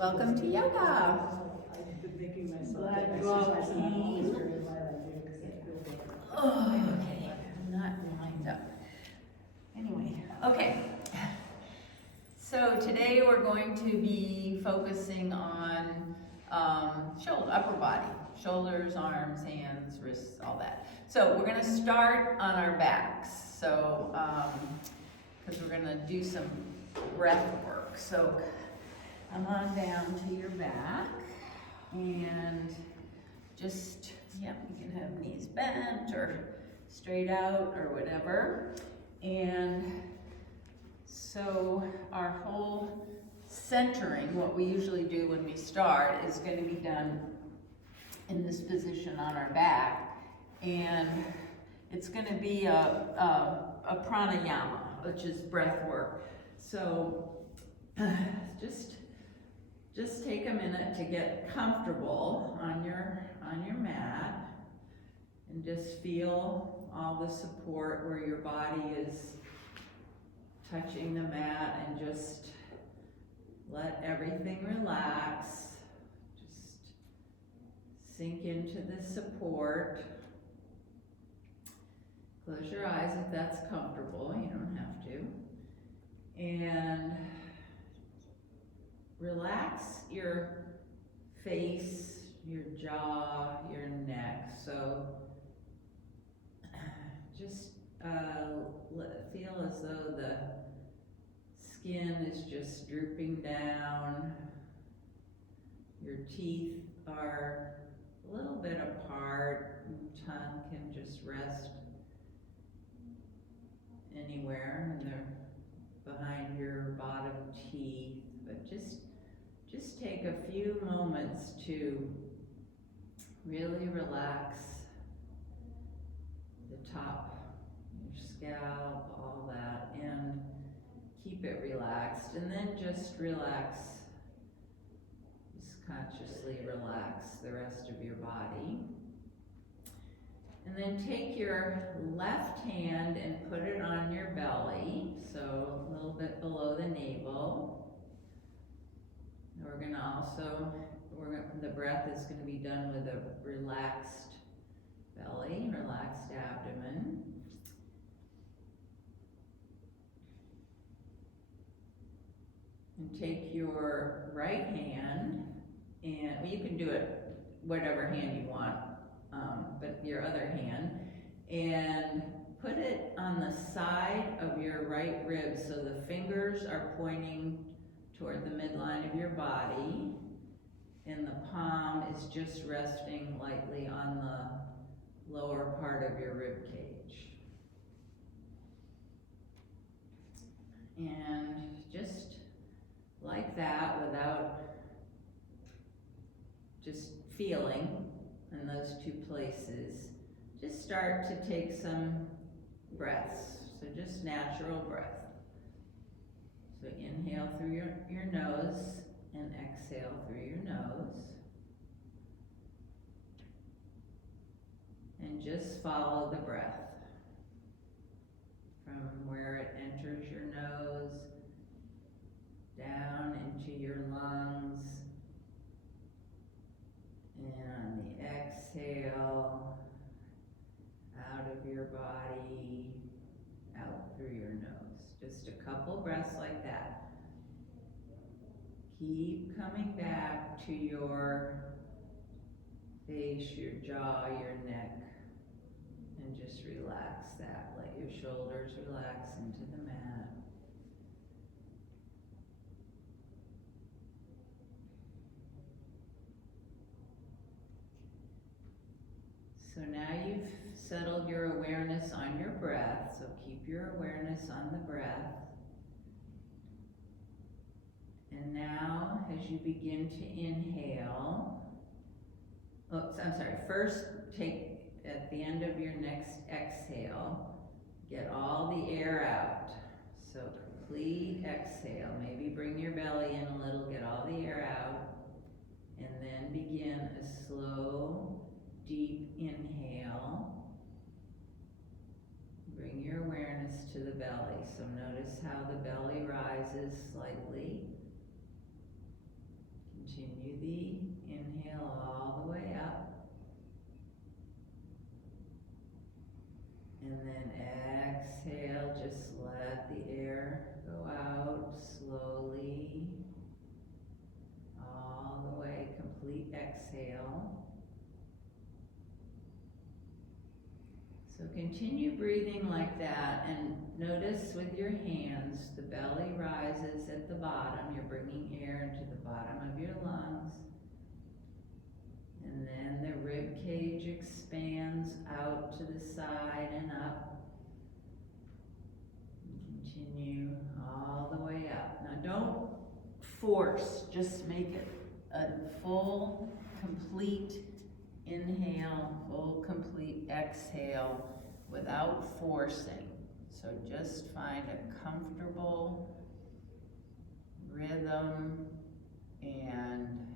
Welcome to yoga. I've been making myself Glad do you all exercise and I'm always came. very glad I do because I feel better. Oh, okay, I'm not lined up. Anyway, okay. So today we're going to be focusing on upper body, shoulders, arms, hands, wrists, all that. So we're gonna start on our backs. So, because we're gonna do some breath work. So come on down to your back and just, yeah, you can have knees bent or straight out or whatever. And so our whole centering, what we usually do when we start, is going to be done in this position on our back. And it's going to be a pranayama, which is breath work. So just take a minute to get comfortable on your mat and just feel all the support where your body is touching the mat, and just let everything relax. Just sink into the support. Close your eyes if that's comfortable, you don't have to. And relax your face, your jaw, your neck. So just feel as though the skin is just drooping down. Your teeth are a little bit apart. Tongue can just rest anywhere, and they're behind your bottom teeth. But just take a few moments to really relax the top, your scalp, all that, and keep it relaxed. And then just relax, just consciously relax the rest of your body. And then take your left hand and put it on your belly, so a little bit below the navel. We're going to also, the breath is going to be done with a relaxed belly, relaxed abdomen. And take your right hand, and well, you can do it whatever hand you want, but your other hand, and put it on the side of your right rib, so the fingers are pointing toward the midline of your body, and the palm is just resting lightly on the lower part of your rib cage. And just like that, without just feeling in those two places, just start to take some breaths. So just natural breath. So inhale through your nose and exhale through your nose. And just follow the breath from where it enters your nose, down into your lungs, and on the exhale, out of your body, out through your nose. Just a couple breaths like that. Keep coming back to your face, your jaw, your neck, and just relax that. Let your shoulders relax into the mat. So now you've settled your awareness on your breath, so keep your awareness on the breath. And now, as you begin to inhale, first take, at the end of your next exhale, get all the air out. So complete exhale. Maybe bring your belly in a little, get all the air out, and then begin a slow, deep inhale. Bring your awareness to the belly. So notice how the belly rises slightly. Continue the inhale all the way up. And then exhale, just let the air go out slowly. All the way, complete exhale. So continue breathing like that, and notice with your hands, the belly rises at the bottom. You're bringing air into the bottom of your lungs. And then the rib cage expands out to the side and up. Continue all the way up. Now don't force, just make it a full, complete inhale, full, complete exhale without forcing. So just find a comfortable rhythm and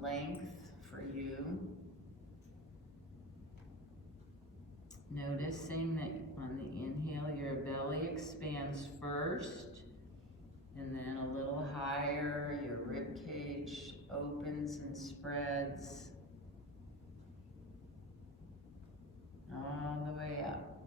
length for you. Noticing that on the inhale, your belly expands first, and then a little higher, your rib cage opens and spreads all the way up.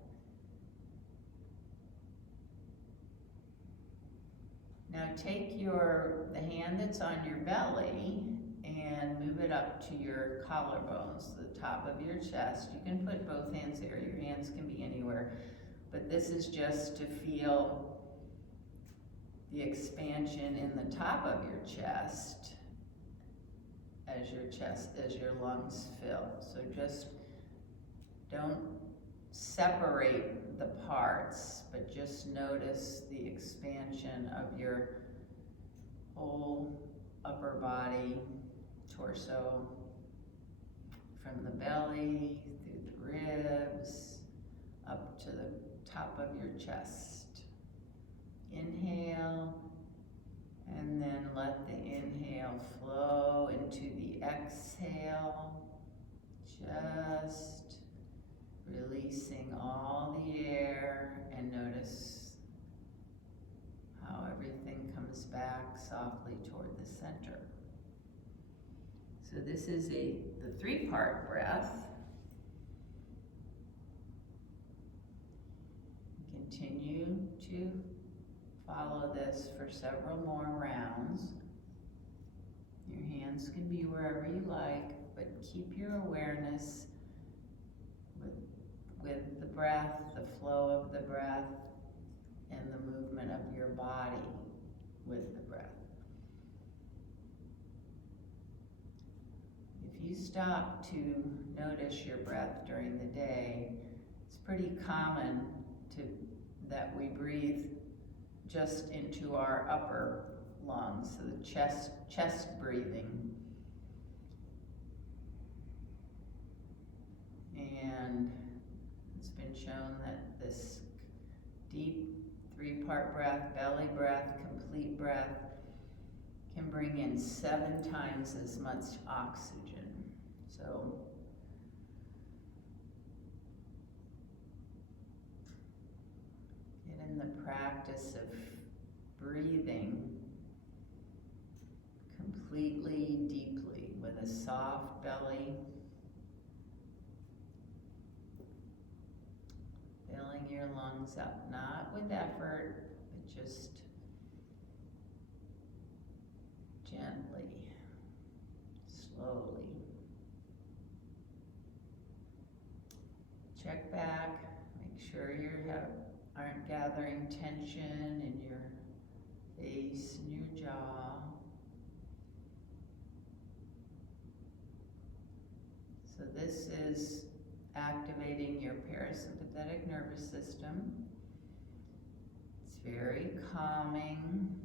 Now take the hand that's on your belly and move it up to your collarbones, the top of your chest. You can put both hands there, your hands can be anywhere, but this is just to feel the expansion in the top of your chest as your lungs fill. So just don't separate the parts, but just notice the expansion of your whole upper body, torso, from the belly, through the ribs, up to the top of your chest. Inhale, and then let the inhale flow into the exhale, just releasing all the air, and notice how everything comes back softly toward the center. So this is the 3-part breath. Continue to follow this for several more rounds. Your hands can be wherever you like, but keep your awareness with the breath, the flow of the breath, and the movement of your body with the breath. If you stop to notice your breath during the day, it's pretty common that we breathe just into our upper lungs, so the chest breathing. And it's been shown that this deep 3-part breath, belly breath, complete breath, can bring in 7 times as much oxygen. So get in the practice of breathing completely, deeply, with a soft belly, filling your lungs up, not with effort, but just gently, slowly. Check back, make sure you aren't gathering tension in your face and your jaw. So this is activating your parasympathetic nervous system. It's very calming,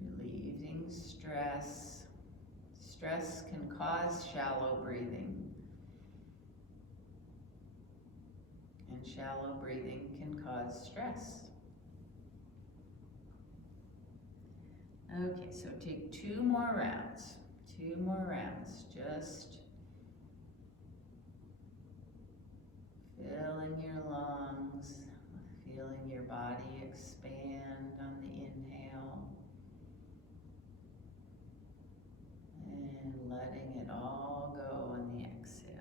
relieving stress. Stress can cause shallow breathing, and shallow breathing can cause stress. Okay, so take 2 more rounds. 2 more rounds. Just filling your lungs, feeling your body expand on the inhale and letting it all go on the exhale.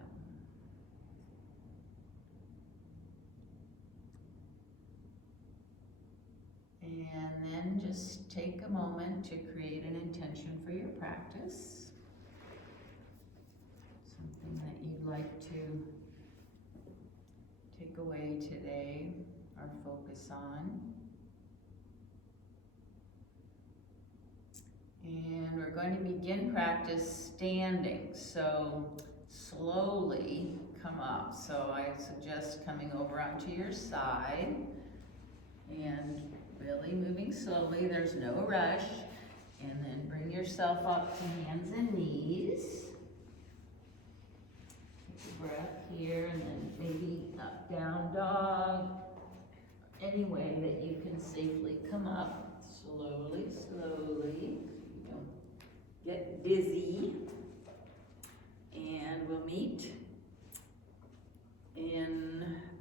And then just take a moment to create an intention for your practice. Something that you'd like to take away today or focus on. And we're going to begin practice standing. So slowly come up. So I suggest coming over onto your side and really moving slowly. There's no rush. And then bring yourself up to hands and knees. Take a breath here and then maybe up, down dog. Any way that you can safely come up. Slowly, slowly. You don't get dizzy. And we'll meet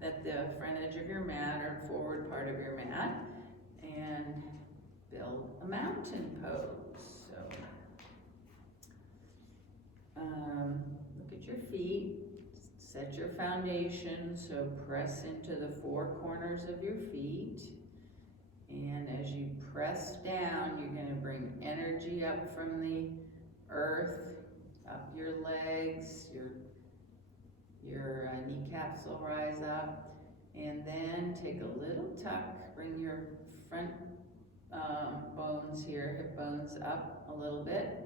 at the front edge of your mat or forward part of your mat and build a mountain pose. So look at your feet, set your foundation, so press into the four corners of your feet. And as you press down, you're going to bring energy up from the earth, up your legs, your kneecaps will rise up. And then take a little tuck, bring your front bones here, hip bones up a little bit.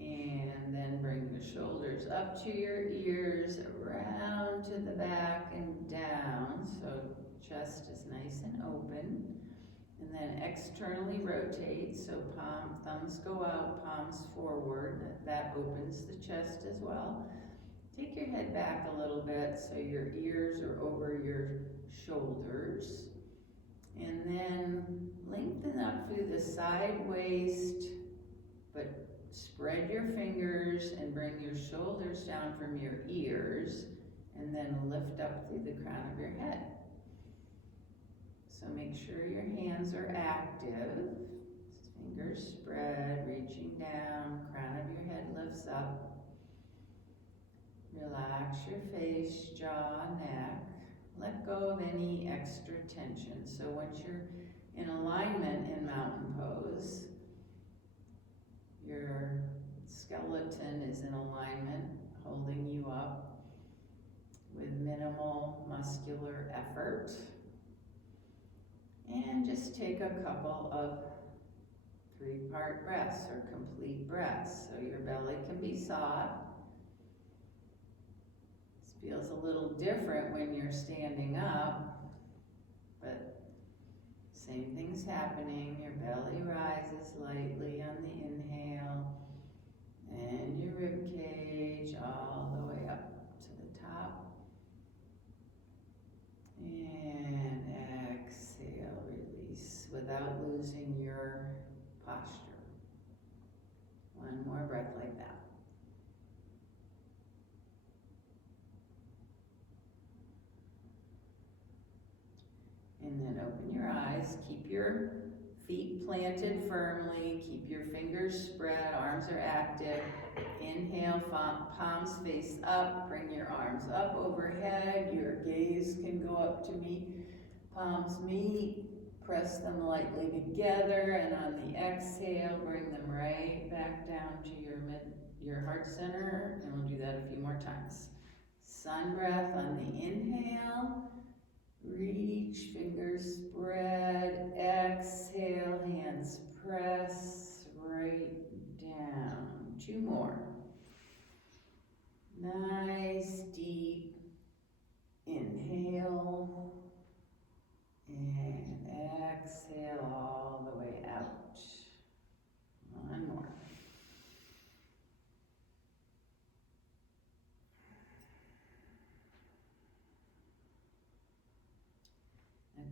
And then bring the shoulders up to your ears, around to the back and down. So chest is nice and open. And then externally rotate, so thumbs go out, palms forward. That opens the chest as well. Take your head back a little bit so your ears are over your shoulders. And then lengthen up through the side waist, but spread your fingers and bring your shoulders down from your ears, and then lift up through the crown of your head. So make sure your hands are active. Fingers spread, reaching down, crown of your head lifts up. Relax your face, jaw, neck. Let go of any extra tension. So once you're in alignment in mountain pose, your skeleton is in alignment, holding you up with minimal muscular effort. And just take a couple of 3-part breaths or complete breaths. So your belly can be soft. This feels a little different when you're standing up, but same thing's happening. Your belly rises lightly on the inhale, and your rib cage all the way up to the top. And exhale, release without losing your posture. One more breath like that. And then open your eyes, keep your feet planted firmly, keep your fingers spread, arms are active. Inhale, palms face up, bring your arms up overhead, your gaze can go up to meet, palms meet, press them lightly together, and on the exhale, bring them right back down to your heart center, and we'll do that a few more times. Sun breath on the inhale. Reach, fingers spread, exhale, hands press right down. 2 more. Nice, deep inhale, and exhale all the way out. 1 more.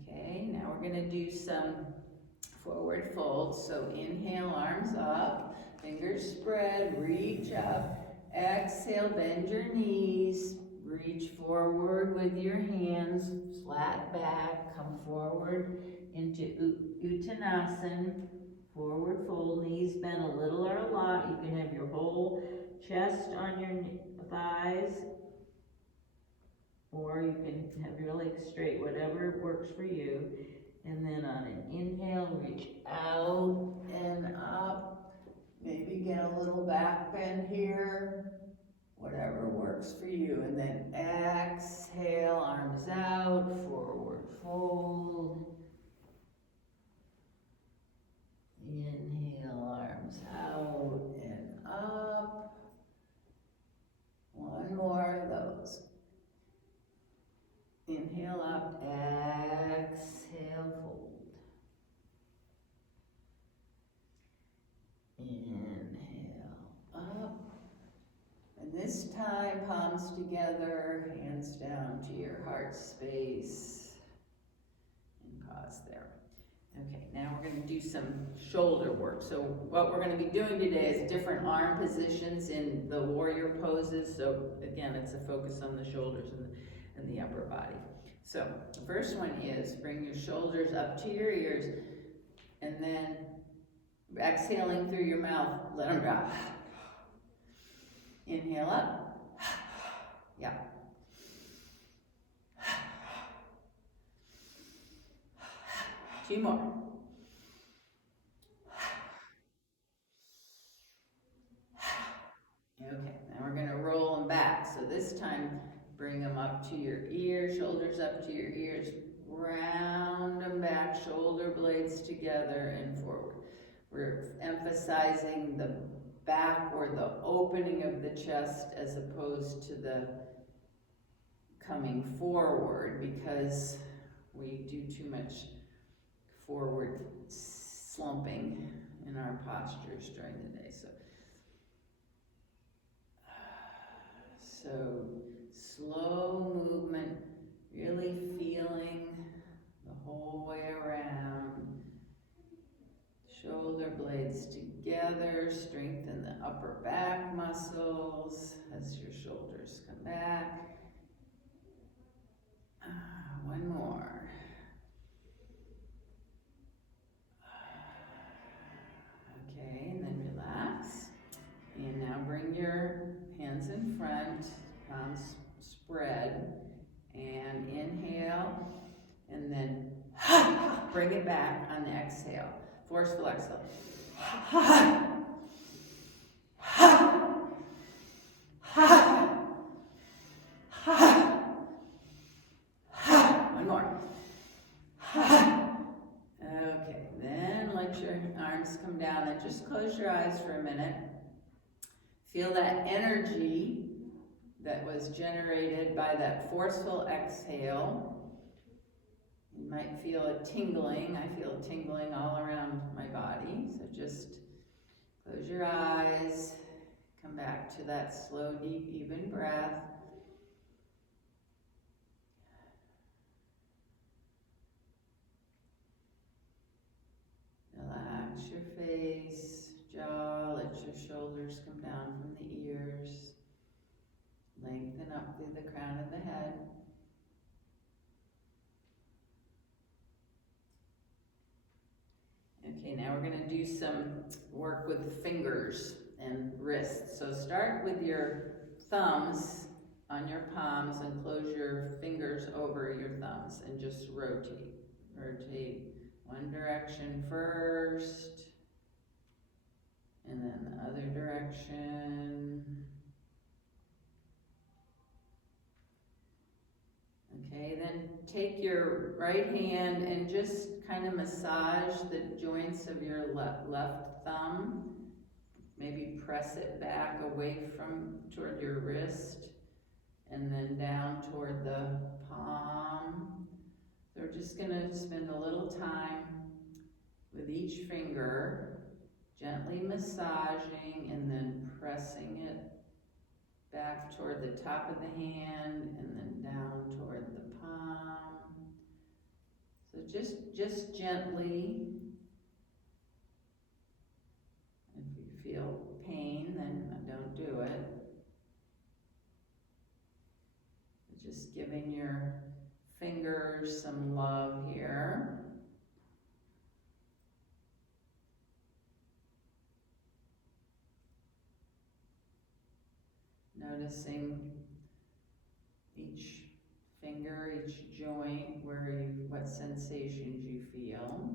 Okay, now we're going to do some forward folds. So inhale, arms up, fingers spread, reach up. Exhale, bend your knees, reach forward with your hands, flat back, come forward into Uttanasana, forward fold, knees bent a little or a lot. You can have your whole chest on your thighs, or you can have your legs straight, whatever works for you. And then on an inhale, reach out and up. Maybe get a little back bend here, whatever works for you. And then exhale, arms out, forward fold. Inhale, arms out and up. One more of those. Inhale up, exhale, fold. Inhale up. And this time, palms together, hands down to your heart space. And pause there. Okay, now we're going to do some shoulder work. So what we're going to be doing today is different arm positions in the warrior poses. So again, it's a focus on the shoulders and the upper body. So the first one is bring your shoulders up to your ears, and then exhaling through your mouth, let them drop. Inhale up. Yeah. Two more. Okay, now we're going to roll them back. So this time, bring them up to your ears, shoulders up to your ears, round them back, shoulder blades together and forward. We're emphasizing the back or the opening of the chest as opposed to the coming forward, because we do too much forward slumping in our postures during the day. So slow movement, really feeling the whole way around. Shoulder blades together, strengthen the upper back muscles as your shoulders come back. One more. Okay, and then relax. And now bring your hands in front, palms spread, and inhale, and then bring it back on the exhale. Forceful exhale. One more. Okay, then let your arms come down and just close your eyes for a minute. Feel that energy that was generated by that forceful exhale. You might feel a tingling. I feel a tingling all around my body. So just close your eyes. Come back to that slow, deep, even breath. Relax your face, jaw, let your shoulders come down from the ears. Lengthen up through the crown of the head. Okay, now we're going to do some work with fingers and wrists. So start with your thumbs on your palms and close your fingers over your thumbs and just rotate. Rotate one direction first, and then the other direction. Okay, then take your right hand and just kind of massage the joints of your left thumb. Maybe press it back away toward your wrist, and then down toward the palm. So we're just going to spend a little time with each finger, gently massaging and then pressing it back toward the top of the hand and then down toward the palm. So just gently. If you feel pain, then don't do it. Just giving your fingers some love here. Noticing each finger, each joint, what sensations you feel.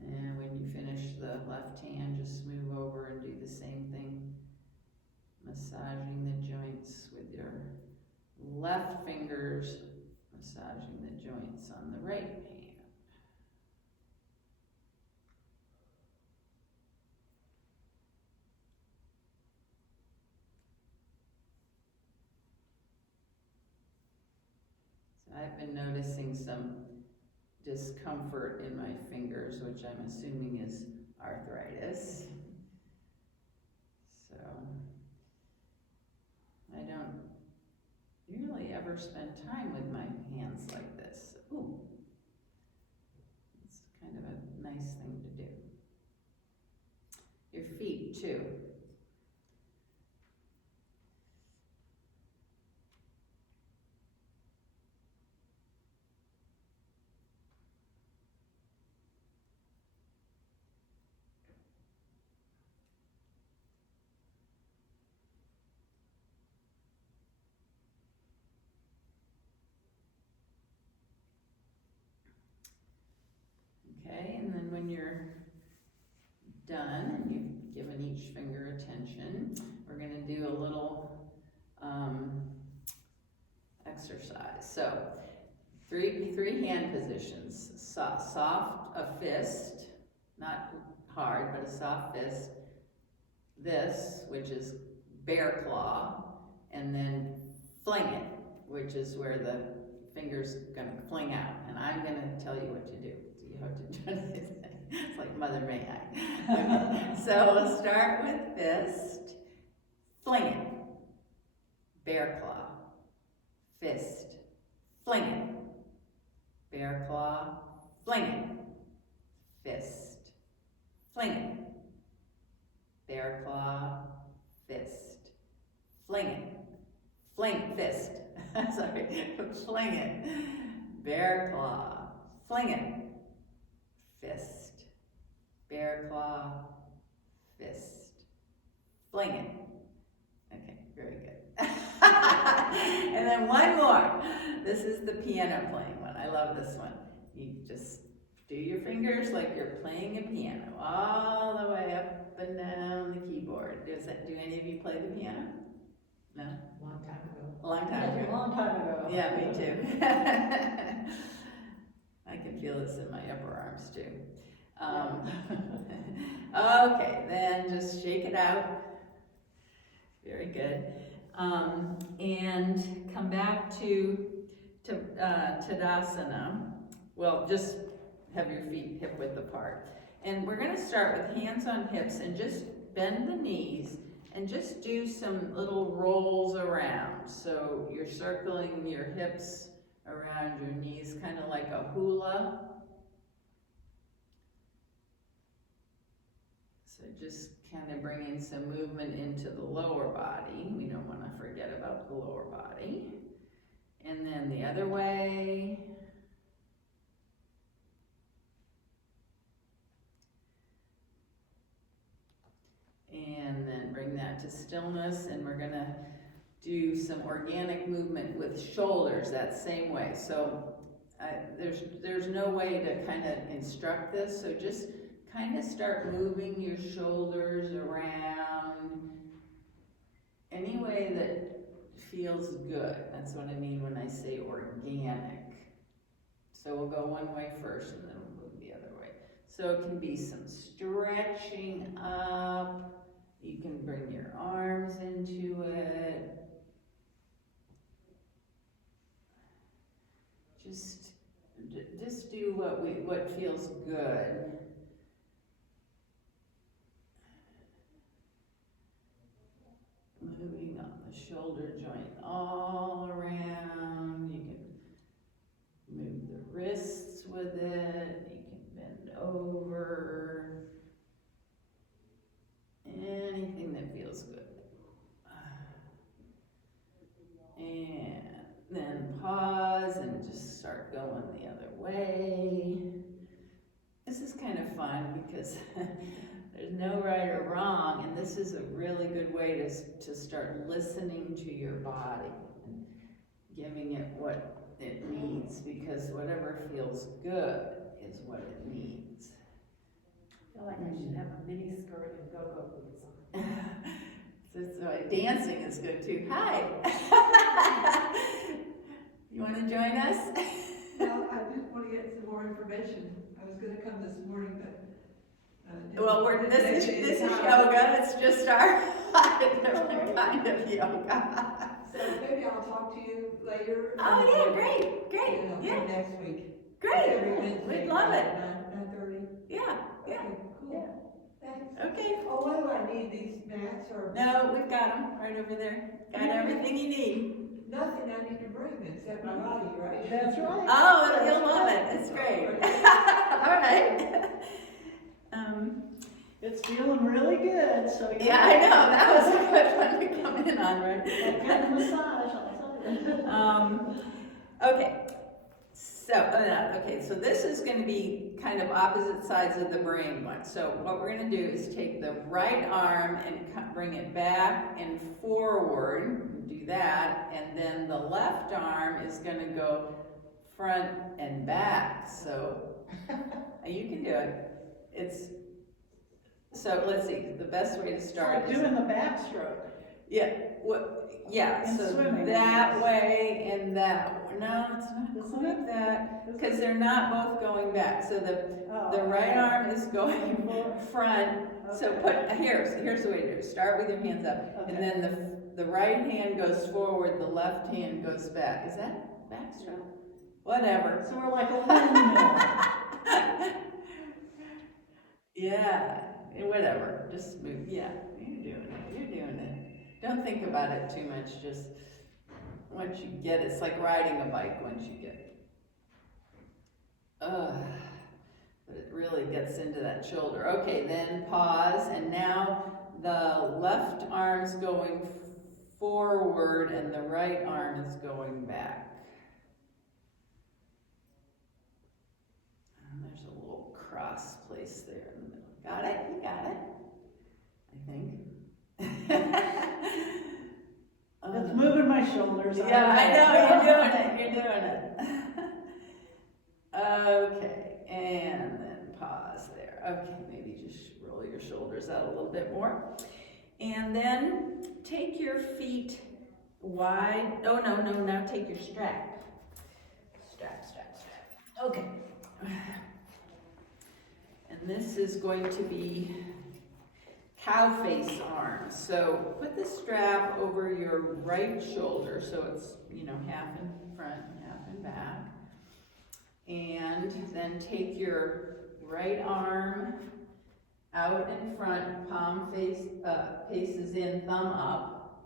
And when you finish the left hand, just move over and do the same thing, massaging the joints with your left fingers, massaging the joints on the right hand. So I've been noticing some discomfort in my fingers, which I'm assuming is arthritis. So I don't really ever spend time with my hands like this. Ooh, it's kind of a nice thing to do. Your feet too. Okay, and then when you're done and you've given each finger attention, we're going to do a little exercise. So three hand positions. Soft, a fist, not hard, but a soft fist. This, which is bear claw, and then fling it, which is where the finger's gonna fling out, and I'm gonna tell you what to do. So you have to do anything. It's like Mother May I. Okay. So we'll start with fist, fling it, bear claw, fist, fling it, bear claw, fling it, fist, fling it, bear claw, fist, fling it, fling, fist, sorry, fling it, bear claw, fling it, fist, bear claw, fist, fling it. Okay, very good. And then one more. This is the piano playing one. I love this one. You just do your fingers like you're playing a piano all the way up and down the keyboard. Do any of you play the piano? No? Long time ago. A long time Yes, ago. a long time ago. Yeah, me too. I can feel this in my upper arms too. Okay, then just shake it out. Very good. And come back to Tadasana. Well, just have your feet hip width apart. And we're going to start with hands on hips and just bend the knees and just do some little rolls around. So you're circling your hips around your knees, kind of like a hula. So just kind of bringing some movement into the lower body. We don't want to forget about the lower body. And then the other way. And then bring that to stillness, and we're going to do some organic movement with shoulders that same way. So there's no way to kind of instruct this, so just kind of start moving your shoulders around any way that feels good. That's what I mean when I say organic. So we'll go one way first and then we'll move the other way. So it can be some stretching up. You can bring your arms into it. Just do what feels good. Moving on the shoulder joint all around. You can move the wrists with it. You can bend over. Anything that feels good. And because there's no right or wrong, and this is a really good way to start listening to your body and giving it what it needs, because whatever feels good is what it needs. I feel like I should have a mini skirt and go-go boots on. So dancing is good too. Hi! You want to join us? Well, I just want to get some more information. I was gonna come this morning, but. Well, this is yoga. It's just our different kind of yoga. So maybe I'll talk to you later. Oh yeah, great, And I'll yeah, come next week. great. Every Wednesday. We'd love it. 9:30. Yeah. Okay, cool. Thanks. Okay. Oh, what do I need, these mats or? No, we've got them right over there. Got everything you need. Nothing I need to bring except my body, right? That's right. Oh, you'll love it. It's great. All right. It's feeling really good, so. Yeah, I know. That was a good one to come in on, right? That kind of massage, I'll tell you. Okay. So this is going to be kind of opposite sides of the brain one. So what we're going to do is take the right arm and bring it back and forward, do that, and then the left arm is going to go front and back. So you can do it. So let's see, the best way to start Like is doing the backstroke. Yeah, And so swimming. that way and that way. No, it's not quite that, because they're not both going back. So the right arm is going front. So here's the way to do it. Start with your hands up, and then the right hand goes forward, the left hand goes back. Is that backstroke? Whatever. So we're like a windmill. Yeah, whatever. Just move. Yeah, you're doing it. You're doing it. Don't think about it too much. Just once you get it, it's like riding a bike once you get it. But it really gets into that shoulder. Okay, then pause, and now the left arm's going forward and the right arm is going back. And there's a little cross place there in the middle. Got it? You got it? I think. It's moving my shoulders. Yeah, I know, you're doing it. Okay, and then pause there. Okay, maybe just roll your shoulders out a little bit more. And then take your feet wide. Oh, no, now take your strap. Strap. Okay. And this is going to be cow face arms. So put the strap over your right shoulder so it's, half in front, half in back. And then take your right arm out in front, palm faces in, thumb up.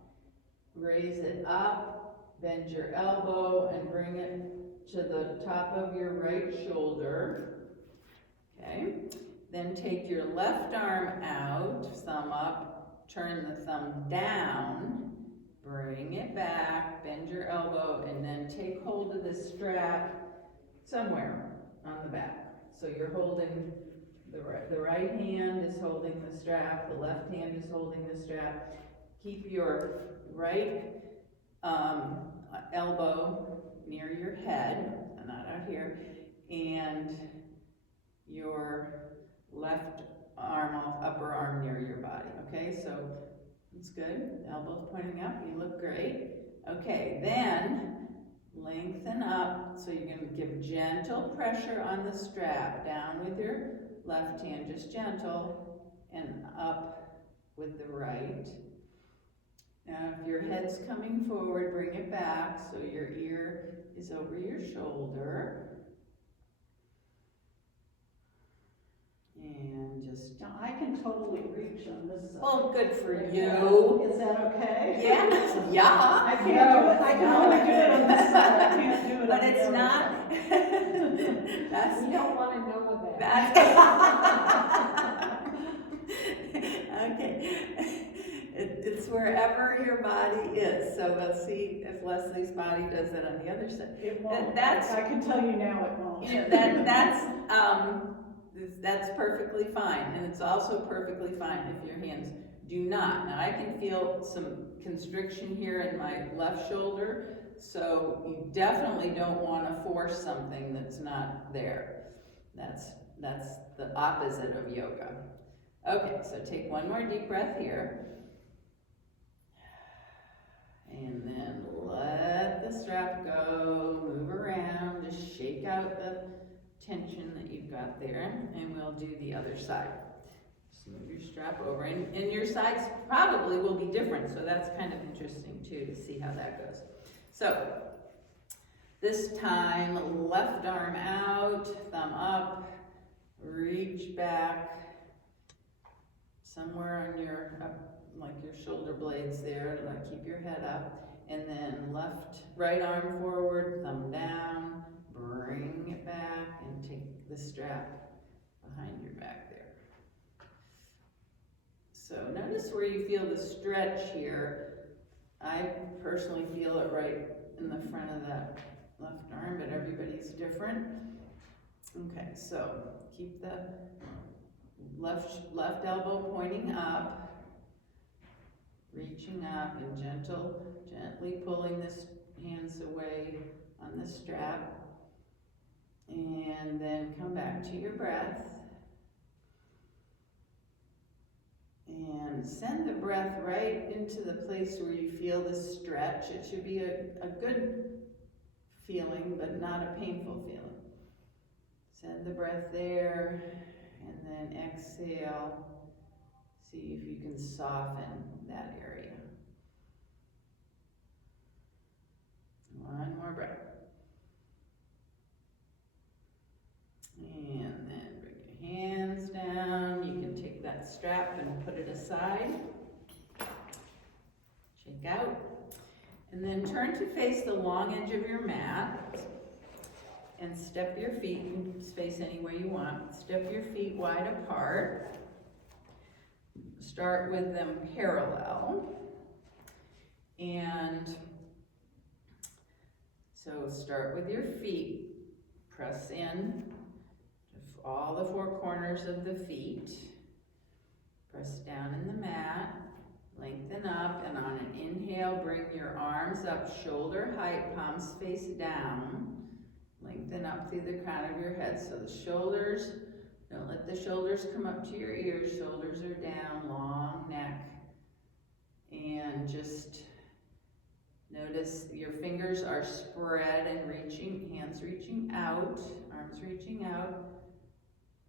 Raise it up, bend your elbow and bring it to the top of your right shoulder. Okay. Then take your left arm out, thumb up, turn the thumb down, bring it back, bend your elbow, and then take hold of the strap somewhere on the back. So you're holding, the right hand is holding the strap, the left hand is holding the strap. Keep your right elbow near your head, not out here, and your left arm, upper arm near your body. Okay, so it's good. Elbows pointing up, you look great. Okay, then lengthen up. So you're going to give gentle pressure on the strap, down with your left hand, just gentle, and up with the right. Now if your head's coming forward, bring it back so your ear is over your shoulder. And just... Now, I can totally reach on this side. Well, good for you. Is that okay? Yeah, yeah. I can't do it. I can only do it on this side. I can't do it But on it's the other not. side. That's... You don't want to know That's... Okay. It's wherever your body is. So let's see if Leslie's body does it on the other side. It won't. That's... I can tell you now it won't. That's That's perfectly fine, and it's also perfectly fine if your hands do not. Now, I can feel some constriction here in my left shoulder, so you definitely don't want to force something that's not there. That's the opposite of yoga. Okay, so take one more deep breath here. And then let the strap go, move around, just shake out the tension that you've got there, and we'll do the other side. Just move your strap over, and your sides probably will be different, so that's kind of interesting too, to see how that goes. So, this time, left arm out, thumb up, reach back, somewhere on your, like your shoulder blades there, like keep your head up, and then right arm forward, thumb down, bring it back, and take the strap behind your back there. So notice where you feel the stretch here. I personally feel it right in the front of that left arm, but everybody's different. Okay, so keep the left elbow pointing up, reaching up, and gently pulling this hands away on the strap, and then come back to your breath, and send the breath right into the place where you feel the stretch. It should be a good feeling, but not a painful feeling. Send the breath there, and then exhale. See if you can soften that area. One more breath. And then bring your hands down. You can take that strap and put it aside. Shake out. And then turn to face the long edge of your mat. And step your feet, you can face any way you want. Step your feet wide apart. Start with them parallel. And so start with your feet. Press in to all the four corners of the feet. Press down in the mat. Lengthen up, and on an inhale, bring your arms up shoulder height, palms face down. Lengthen up through the crown of your head. So the shoulders, don't let the shoulders come up to your ears. Shoulders are down, long neck. And just notice your fingers are spread and reaching, hands reaching out, arms reaching out.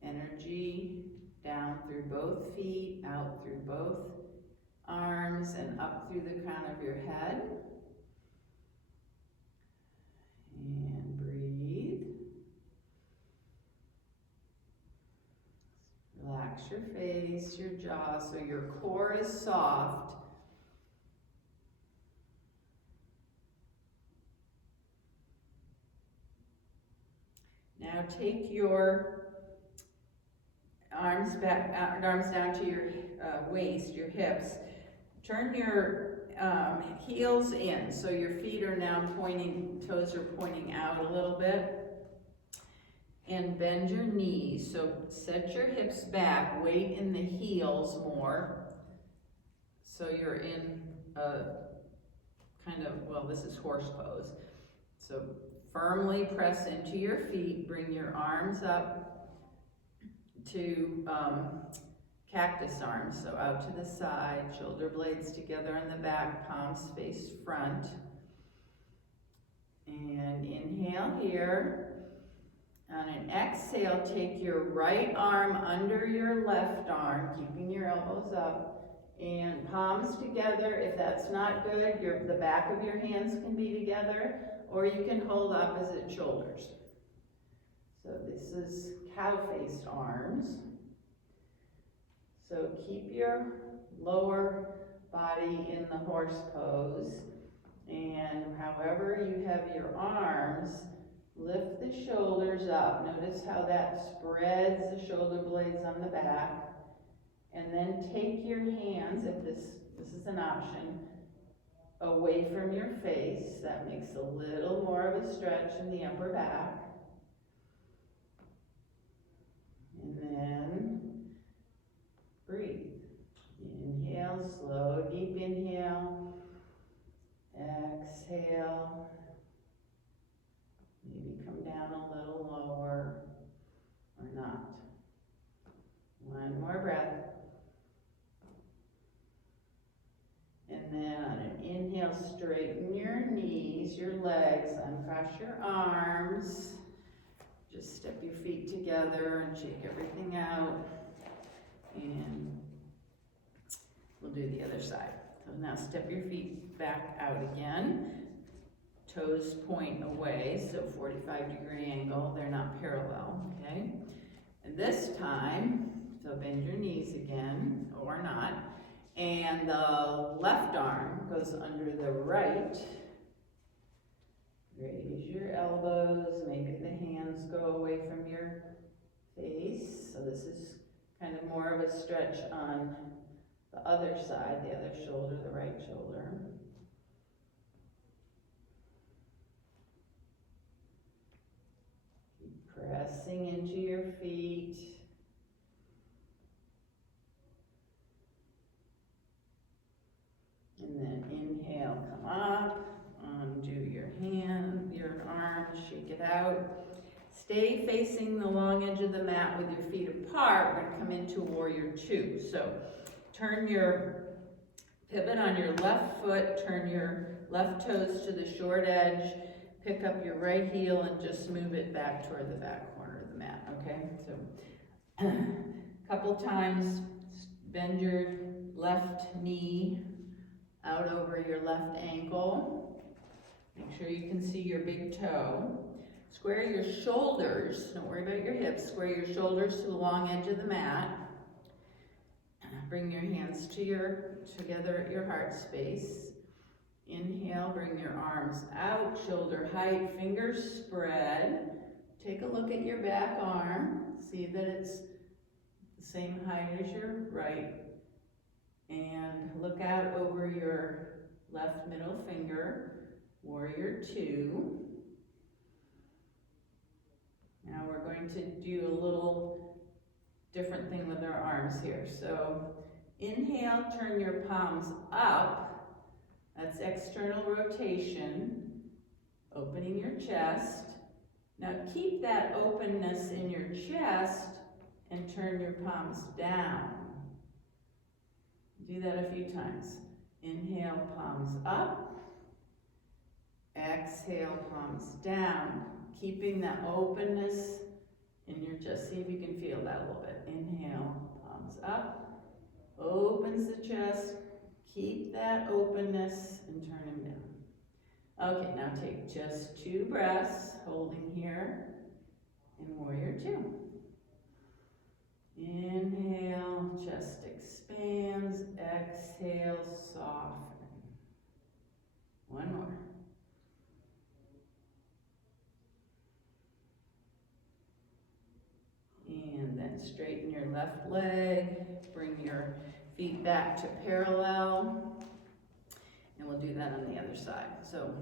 Energy down through both feet, out through both arms, and up through the crown of your head. And breathe. Relax your face, your jaw, so your core is soft. Now take your arms down to your waist, your hips. Turn your heels in, so your feet are now pointing, toes are pointing out a little bit. And bend your knees, so set your hips back, weight in the heels more. So you're in a kind of, well, this is horse pose. So firmly press into your feet, bring your arms up to cactus arms, so out to the side, shoulder blades together on the back, palms face front. And inhale here. On an exhale, take your right arm under your left arm, keeping your elbows up, and palms together. If that's not good, the back of your hands can be together, or you can hold opposite shoulders. So this is cow-faced arms. So keep your lower body in the horse pose, and however you have your arms, lift the shoulders up. Notice how that spreads the shoulder blades on the back. And then take your hands, if this is an option, away from your face. That makes a little more of a stretch in the upper back. And cross your arms. Just step your feet together and shake everything out. And we'll do the other side. So now step your feet back out again. Toes point away, so 45-degree angle. They're not parallel, okay? And this time, so bend your knees again, or not. And the left arm goes under the right. Raise your elbows, maybe the hands go away from your face. So this is kind of more of a stretch on the other side, the other shoulder, the right shoulder. Keep pressing into your feet. And then inhale, come up, undo your hand, your arms, shake it out. Stay facing the long edge of the mat with your feet apart. We're going to come into warrior two. So turn your pivot on your left foot, turn your left toes to the short edge, pick up your right heel and just move it back toward the back corner of the mat, okay? So a couple times, bend your left knee out over your left ankle. Make sure you can see your big toe. Square your shoulders, don't worry about your hips, square your shoulders to the long edge of the mat. Bring your hands together at your heart space. Inhale, bring your arms out, shoulder height, fingers spread. Take a look at your back arm. See that it's the same height as your right. And look out over your left middle finger, warrior two. Now we're going to do a little different thing with our arms here. So inhale, turn your palms up. That's external rotation, opening your chest. Now keep that openness in your chest and turn your palms down. Do that a few times. Inhale, palms up. Exhale, palms down. Keeping that openness in your chest. See if you can feel that a little bit. Inhale, palms up. Opens the chest. Keep that openness and turn them down. Okay, now take just 2 breaths, holding here in warrior two. Inhale, chest expands. Exhale, soften. One more. And then straighten your left leg. Bring your feet back to parallel. And we'll do that on the other side. So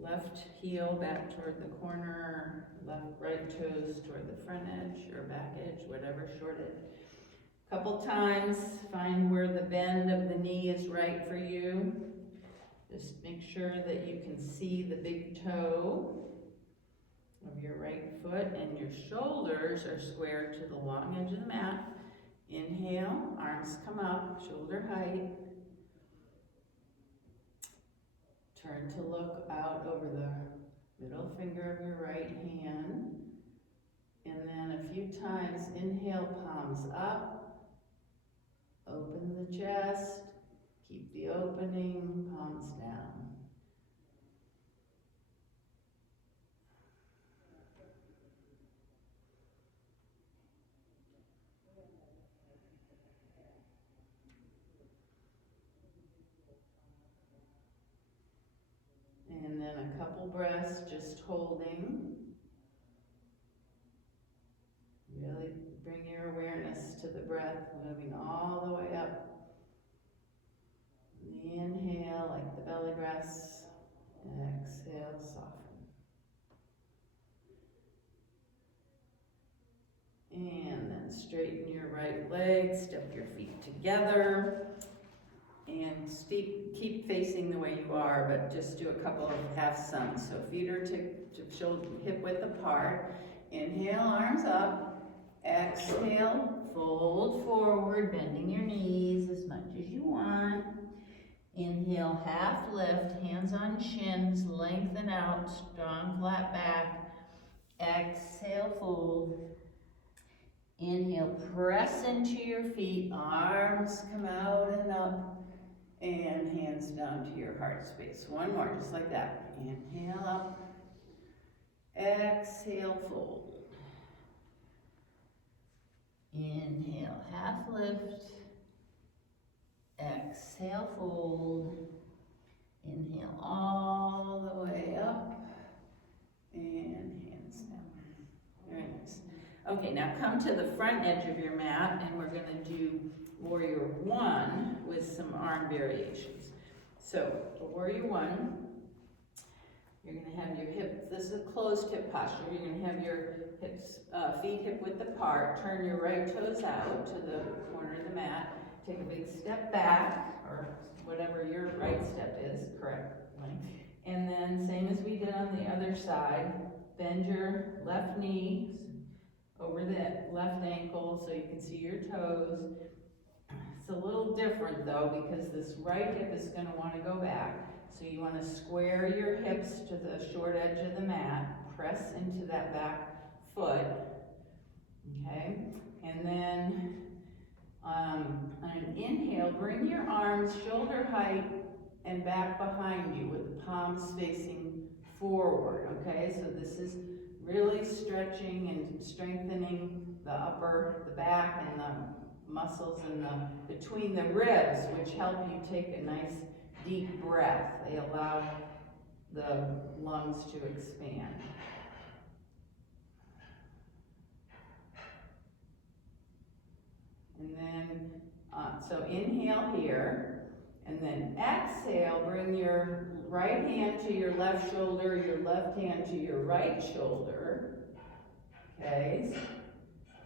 left heel back toward the corner, right toes toward the front edge or back edge, whatever, short edge. Couple times, find where the bend of the knee is right for you. Just make sure that you can see the big toe of your right foot and your shoulders are square to the long edge of the mat. Inhale, arms come up, shoulder height. Turn to look out over the middle finger of your right hand. And then a few times, inhale, palms up. Open the chest. Keep the opening, palms down. And then a couple breaths, just holding. Really bring your awareness to the breath, moving all the way up. Inhale, like the belly breaths. Exhale, soften. And then straighten your right leg, step your feet together. And keep facing the way you are, but just do a couple of half suns. So feet are to shoulder, hip width apart. Inhale, arms up. Exhale, fold forward, bending your knees as much as you want. Inhale, half lift, hands on shins, lengthen out, strong flat back. Exhale, fold. Inhale, press into your feet, arms come out and up, and hands down to your heart space. One more, just like that. Inhale up, exhale, fold. Inhale, half lift, exhale, fold. Inhale all the way up, and hands down. Very nice. Okay, now come to the front edge of your mat, and we're gonna do warrior one with some arm variations. So, for warrior one, you're gonna have your hips, this is a closed hip posture. You're gonna have your hips, feet hip width apart, turn your right toes out to the corner of the mat, take a big step back, or whatever your right step is, correctly. And then, same as we did on the other side, bend your left knee over the left ankle so you can see your toes. It's a little different though, because this right hip is gonna wanna go back. So you wanna square your hips to the short edge of the mat, press into that back foot, okay? And then on an inhale, bring your arms shoulder height and back behind you with the palms facing forward, okay? So this is really stretching and strengthening the back and the muscles and between the ribs, which help you take a nice deep breath. They allow the lungs to expand. And then, so inhale here, and then exhale, bring your right hand to your left shoulder, your left hand to your right shoulder. Okay,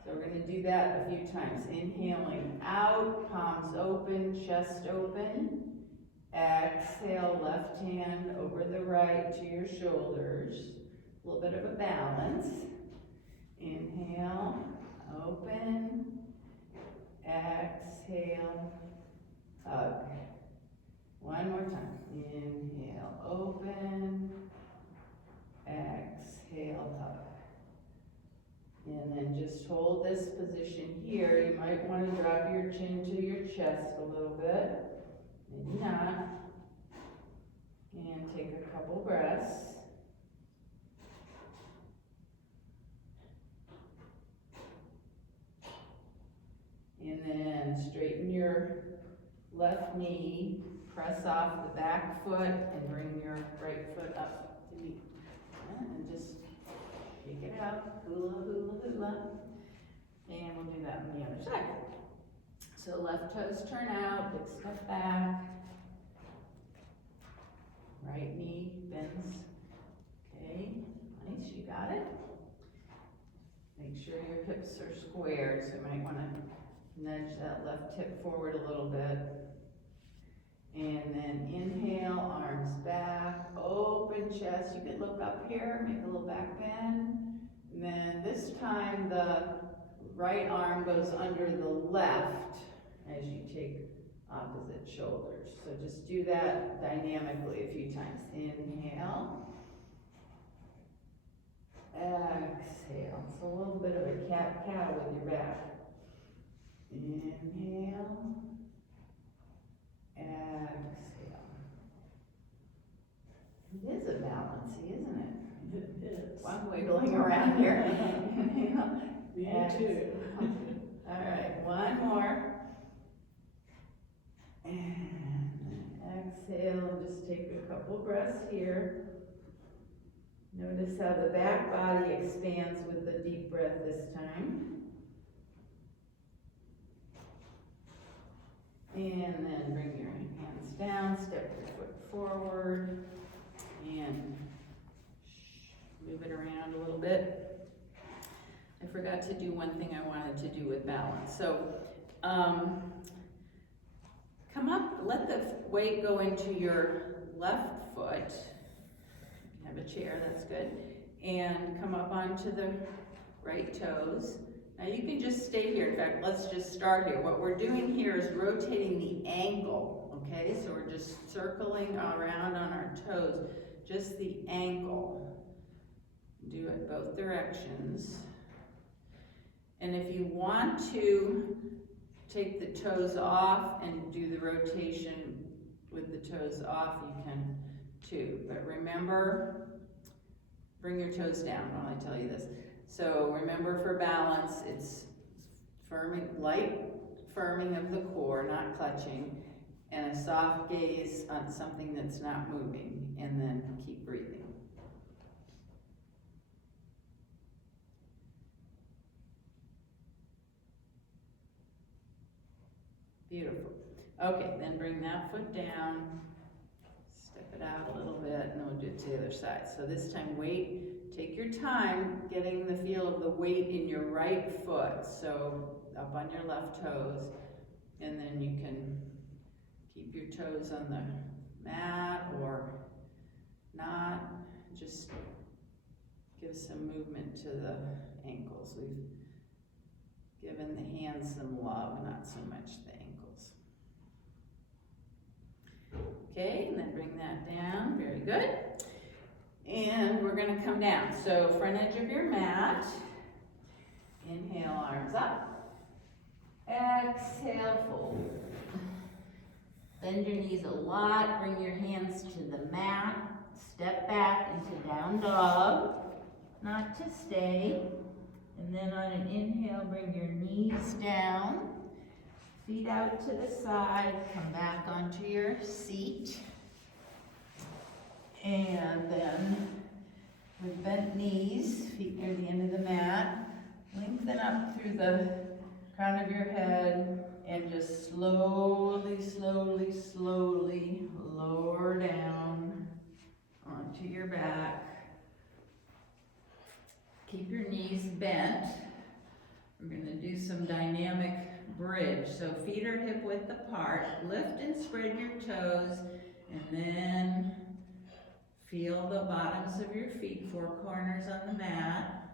so we're going to do that a few times. Inhaling out, palms open, chest open. Exhale, left hand over the right to your shoulders. A little bit of a balance. Inhale, open. Exhale, hug. One more time. Inhale, open. Exhale, hug. And then just hold this position here. You might want to drop your chin to your chest a little bit. Maybe not. And take a couple breaths. And then straighten your left knee, press off the back foot, and bring your right foot up to meet. And just shake it out, hula, hula, hula. And we'll do that on the other side. So left toes turn out, big step back. Right knee bends. Okay, nice, you got it. Make sure your hips are squared, so you might want to nudge that left hip forward a little bit. And then inhale, arms back, open chest. You could look up here, make a little back bend. And then this time the right arm goes under the left as you take opposite shoulders. So just do that dynamically a few times. Inhale. Exhale. So a little bit of a cat-cow with your back. Inhale. Exhale. It is a balancey, isn't it? It is. One wiggling around here. Inhale. Me Exhale. too. All right, one more. And exhale, just take a couple breaths here. Notice how the back body expands with the deep breath this time. And then bring your hands down, step your foot forward, and move it around a little bit. I forgot to do one thing I wanted to do with balance. So, come up, let the weight go into your left foot. Have a chair, that's good. And come up onto the right toes. Now you can just stay here. In fact, let's just start here. What we're doing here is rotating the ankle, okay? So we're just circling around on our toes, just the ankle. Do it both directions. And if you want to take the toes off and do the rotation with the toes off, you can too. But remember, bring your toes down while I tell you this. So remember, for balance, it's light firming of the core, not clutching, and a soft gaze on something that's not moving, and then keep breathing. Beautiful. Okay, then bring that foot down, step it out a little bit, and then we'll do it to the other side. So this time, take your time getting the feel of the weight in your right foot. So up on your left toes, and then you can keep your toes on the mat or not. Just give some movement to the ankles. We've given the hands some love, not so much the ankles. Okay, and then bring that down, very good. And we're gonna come down. So front edge of your mat, inhale, arms up. Exhale, fold. Bend your knees a lot, bring your hands to the mat, step back into down dog, not to stay. And then on an inhale, bring your knees down, feet out to the side, come back onto your seat. And then with bent knees, feet near the end of the mat, lengthen up through the crown of your head and just slowly, slowly, slowly lower down onto your back. Keep your knees bent. We're going to do some dynamic bridge. So feet are hip width apart. Lift and spread your toes, and then feel the bottoms of your feet, four corners on the mat.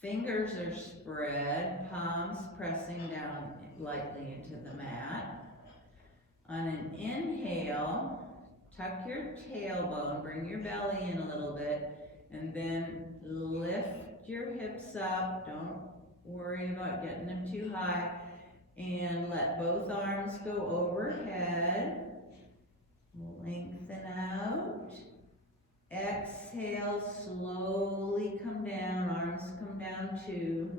Fingers are spread, palms pressing down lightly into the mat. On an inhale, tuck your tailbone, bring your belly in a little bit, and then lift your hips up. Don't worry about getting them too high. And let both arms go overhead. Lengthen out. Exhale, slowly come down. Arms come down too.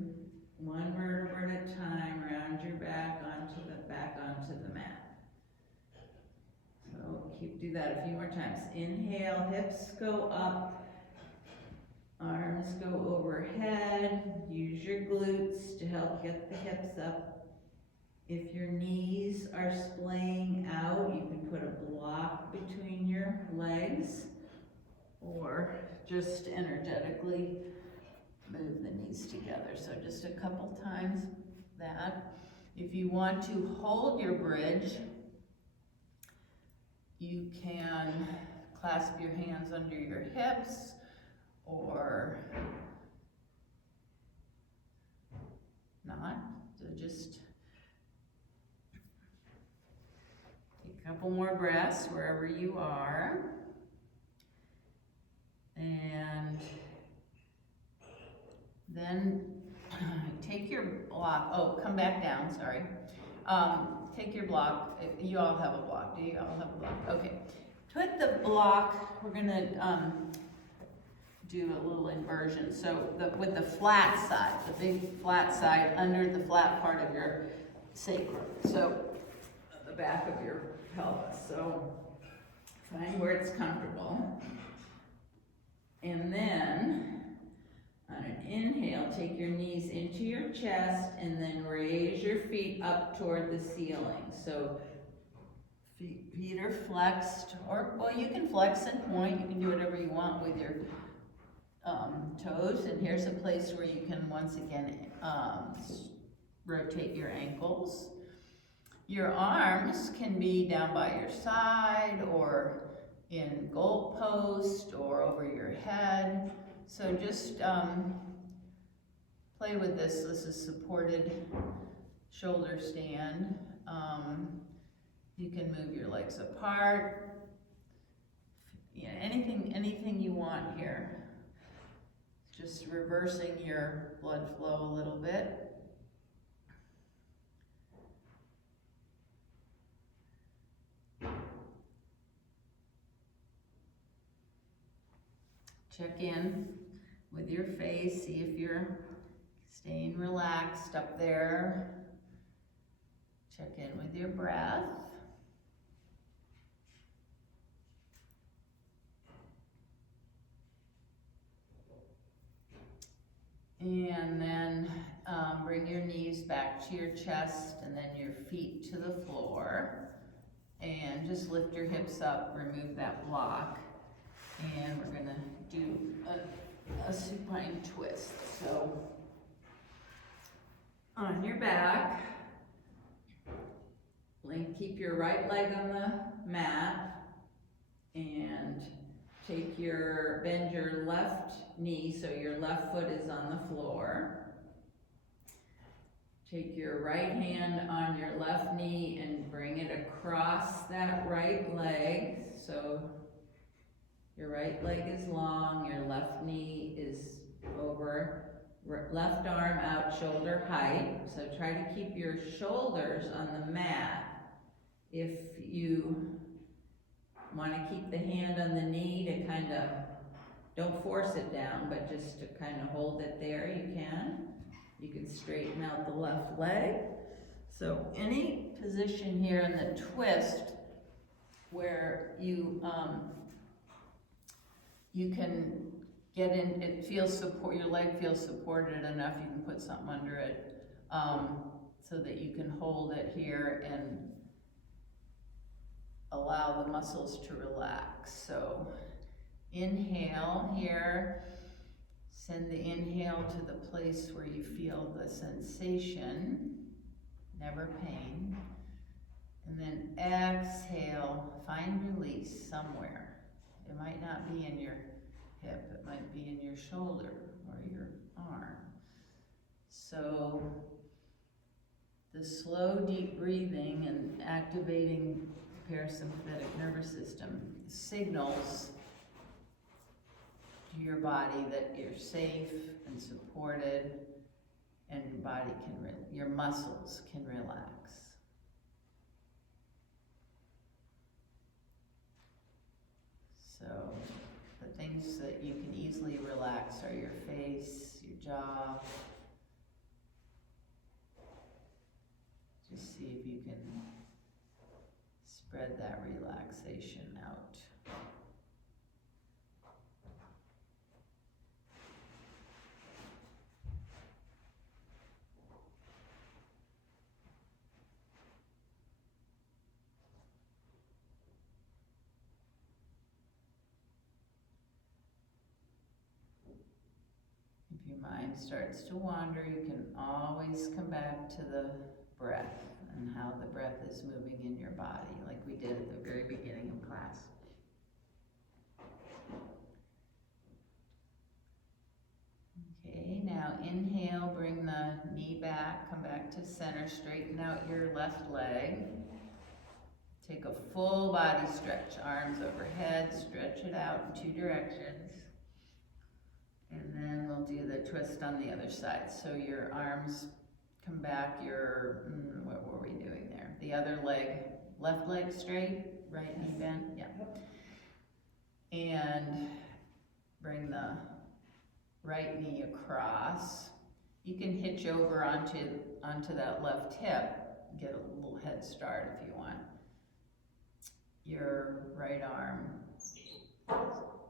One vertebra at a time. Round your back onto the mat. So do that a few more times. Inhale, hips go up. Arms go overhead. Use your glutes to help get the hips up. If your knees are splaying out, you can put a block between your legs or just energetically move the knees together. So just a couple times that. If you want to hold your bridge, you can clasp your hands under your hips or not. So just take a couple more breaths wherever you are. And then take your block, come back down, sorry. Take your block, you all have a block, do you all have a block? Okay, put the block, we're gonna do a little inversion. So with the flat side, the big flat side under the flat part of your sacrum. So the back of your pelvis. So find where it's comfortable. And then on an inhale, take your knees into your chest and then raise your feet up toward the ceiling. So feet are flexed, or well, you can flex and point. You can do whatever you want with your toes. And here's a place where you can once again rotate your ankles. Your arms can be down by your side or in goalpost or over your head. So just play with this. This is supported shoulder stand. You can move your legs apart. Yeah, anything you want here. Just reversing your blood flow a little bit. Check in with your face, see if you're staying relaxed up there. Check in with your breath. And then bring your knees back to your chest and then your feet to the floor. And just lift your hips up, remove that block. And we're gonna do a supine twist. So, on your back, keep your right leg on the mat and bend your left knee so your left foot is on the floor. Take your right hand on your left knee and bring it across that right leg. So your right leg is long, your left knee is over, left arm out shoulder height. So try to keep your shoulders on the mat. If you want to keep the hand on the knee to kind of, don't force it down, but just to kind of hold it there, you can. You can straighten out the left leg. So any position here in the twist where you can get in, it feels support, your leg feels supported enough, you can put something under it so that you can hold it here and allow the muscles to relax. So inhale here, send the inhale to the place where you feel the sensation, never pain. And then exhale, find release somewhere. It might not be in your hip, it might be in your shoulder or your arm. So the slow, deep breathing and activating the parasympathetic nervous system signals to your body that you're safe and supported, and your body your muscles can relax. So the things that you can easily relax are your face, your jaw. Just see if you can spread that relaxation out. If your mind starts to wander, you can always come back to the breath and how the breath is moving in your body, like we did at the very beginning of class. Okay, now inhale, bring the knee back, come back to center, straighten out your left leg. Take a full body stretch, arms overhead, stretch it out in 2 directions. And then we'll do the twist on the other side. So your arms come back, what were we doing there? The other leg, left leg straight, right knee bent, yeah. And bring the right knee across. You can hitch over onto that left hip, get a little head start if you want. Your right arm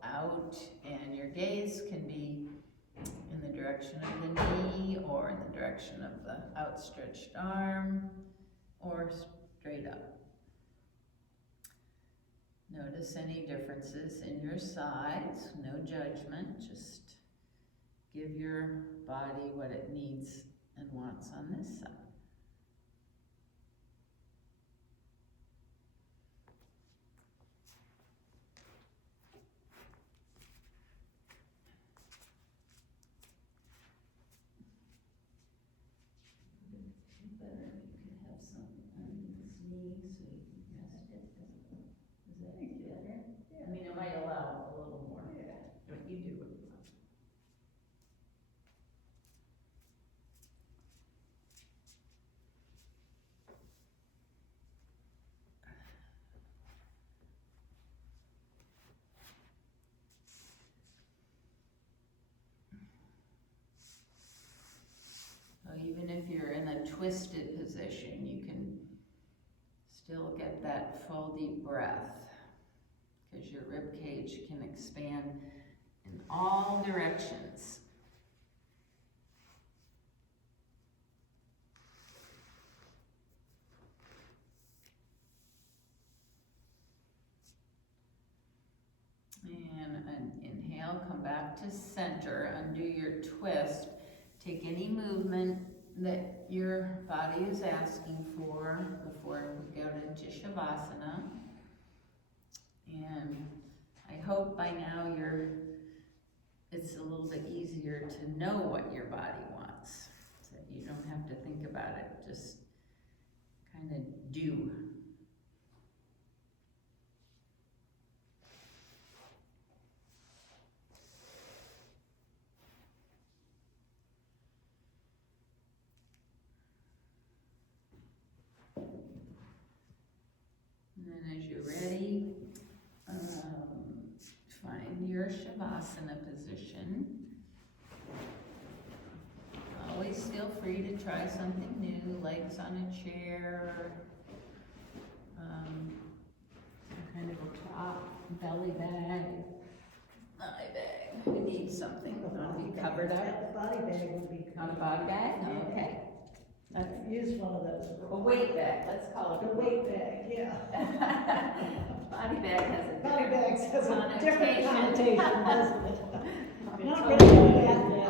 out, and your gaze can be in the direction of the knee or in the direction of the outstretched arm or straight up. Notice any differences in your sides, no judgment, just give your body what it needs and wants on this side. Better if you could have something under this knee so you can even if you're in a twisted position, you can still get that full deep breath, because your rib cage can expand in all directions. And inhale, come back to center, undo your twist. Take any movement that your body is asking for before we go into Shavasana. And I hope by now it's a little bit easier to know what your body wants, so that you don't have to think about it, just kind of do. And then as you're ready, find your Shavasana position. Always feel free to try something new, legs on a chair, some kind of a top, belly bag, thigh bag. We need something to be covered up. Body bag would be. On a body bag? Yeah. Okay. I've used one of those. A weight bag, let's call it The a weight bag, yeah. Body bag has a Body bags has a different connotation. connotation, doesn't it? It's Not a- really bad now.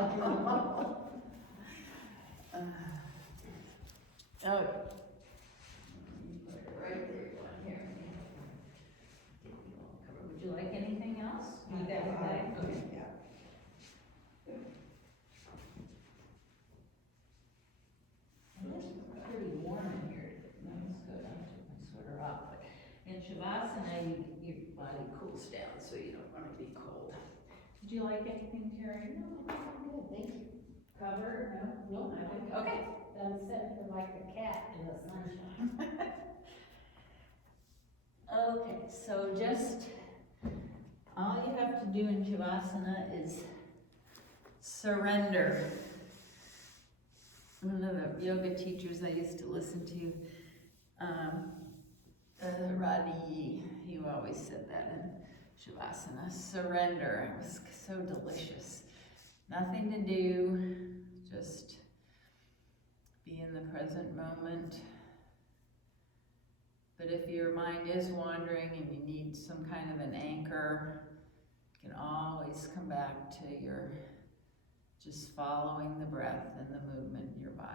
Oh. Put it right there, one here. Get you all covered. Would you like anything else? You got it, bag? Okay. Yeah. And it's pretty warm in here. That's good. I took my sweater off. But in Shavasana, your body cools down, so you don't want to be cold. Did you like anything, Terry? No, I'm good, thank you. Cover, no, Okay. I'm sitting like a cat in the sunshine. Okay, so just, all you have to do in Shavasana is surrender. One of the yoga teachers I used to listen to, Radhi, he always said that in Shavasana, surrender. It was so delicious. Nothing to do, just be in the present moment. But if your mind is wandering and you need some kind of an anchor, you can always come back to your just following the breath and the movement in your body.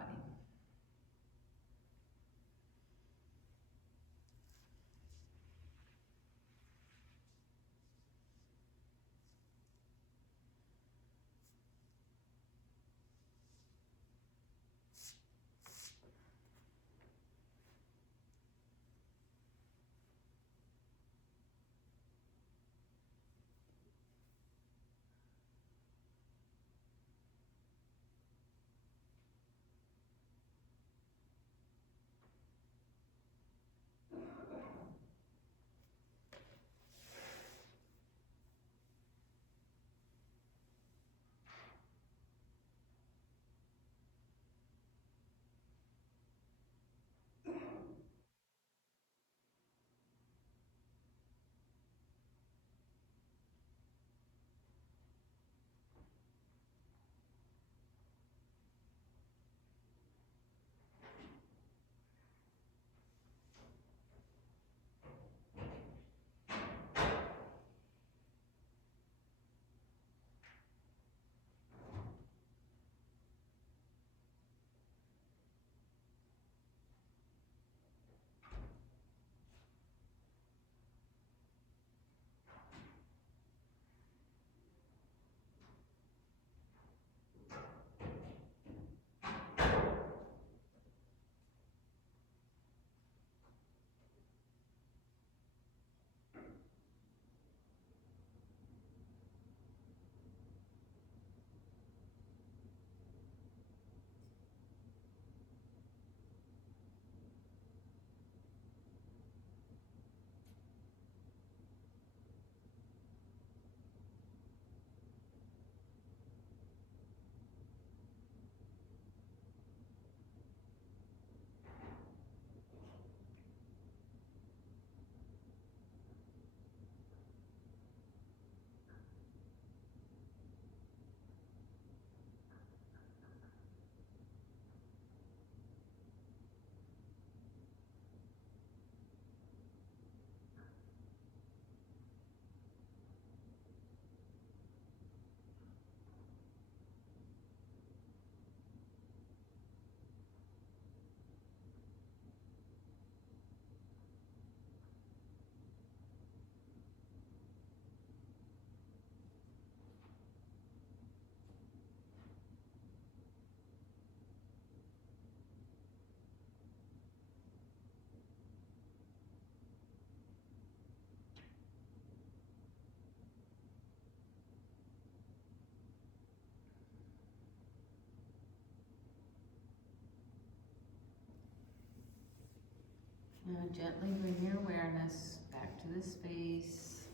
Now gently bring your awareness back to the space,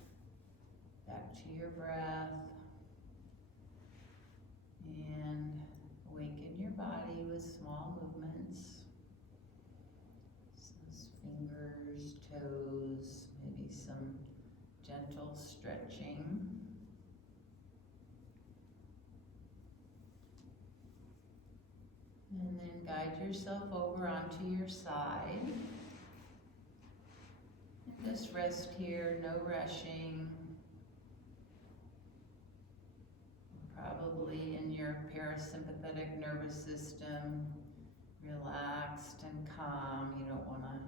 back to your breath, and awaken your body with small movements. Fingers, toes, maybe some gentle stretching. And then guide yourself over onto your side. And just rest here, no rushing. Probably in your parasympathetic nervous system, relaxed and calm. You don't want to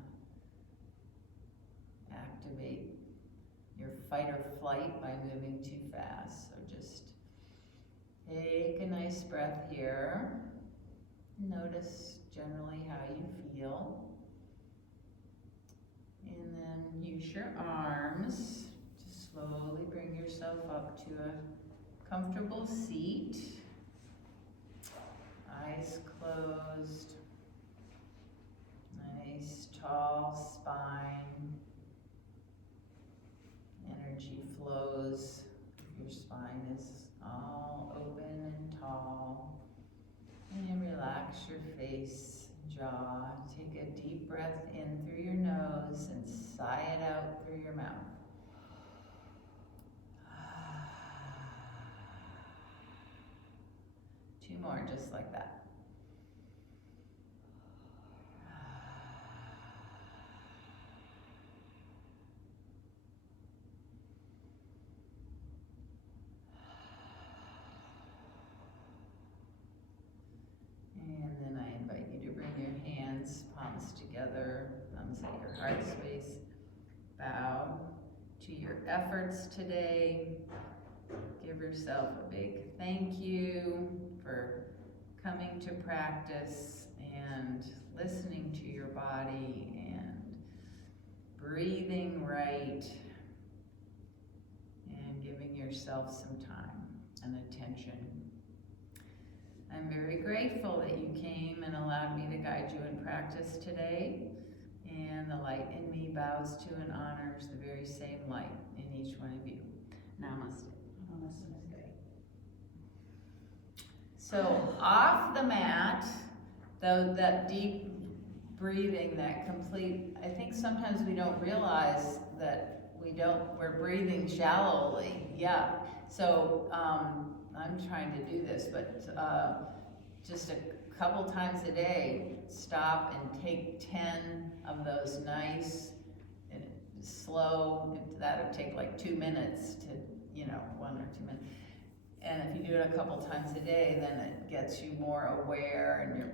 activate your fight or flight by moving too fast. So just take a nice breath here. Notice generally how you feel. And then use your arms to slowly bring yourself up to a comfortable seat. Eyes closed. Nice tall spine. Energy flows. Your spine is all open and tall. And relax your face, jaw. Take a deep breath in through your nose and sigh it out through your mouth. Two more, just like that. And then I invite you to bring your hands, palms together, thumbs at your heart space. Bow to your efforts today. Give yourself a big thank you for coming to practice and listening to your body and breathing right and giving yourself some time and attention. I'm very grateful that you came and allowed me to guide you in practice today. And the light in me bows to and honors the very same light in each one of you. Namaste. So off the mat, though, that deep breathing, that complete, I think sometimes we don't realize that we're breathing shallowly. Yeah. So I'm trying to do this, but just a couple times a day, stop and take 10 of those nice, slow, that'll take like 2 minutes to, 1 or 2 minutes. And if you do it a couple times a day, then it gets you more aware and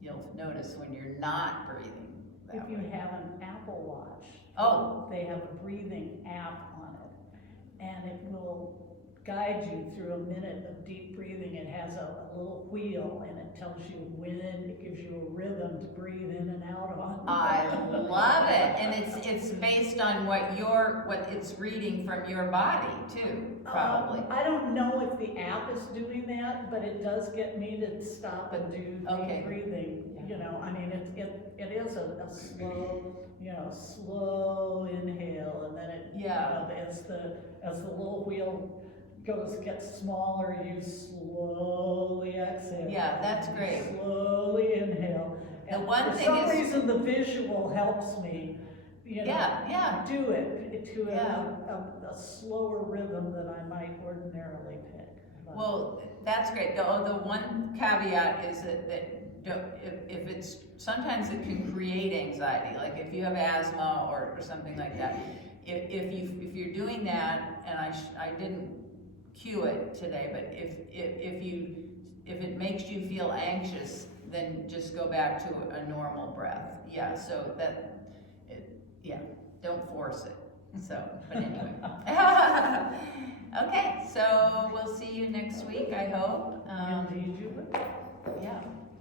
you'll notice when you're not breathing that If you way. have an Apple Watch, they have a breathing app on it, and it will guide you through a minute of deep breathing. It has a little wheel, and it tells you when, it gives you a rhythm to breathe in and out on. I love it, and it's based on what it's reading from your body too, probably. I don't know if the app is doing that, but it does get me to stop and do deep breathing. It is a slow inhale, and then as the little wheel gets smaller, you slowly exhale. Yeah, that's great. Slowly inhale. And the one for thing some is, reason, the visual helps me, do it to a slower rhythm than I might ordinarily pick. Well, that's great. The one caveat is that if it's, sometimes it can create anxiety, like if you have asthma or something like that. If you're doing that, and I didn't cue it today, but if it makes you feel anxious, then just go back to a normal breath. Yeah, so don't force it. So, but anyway. Okay, so we'll see you next week, I hope. Indeed you will. Yeah.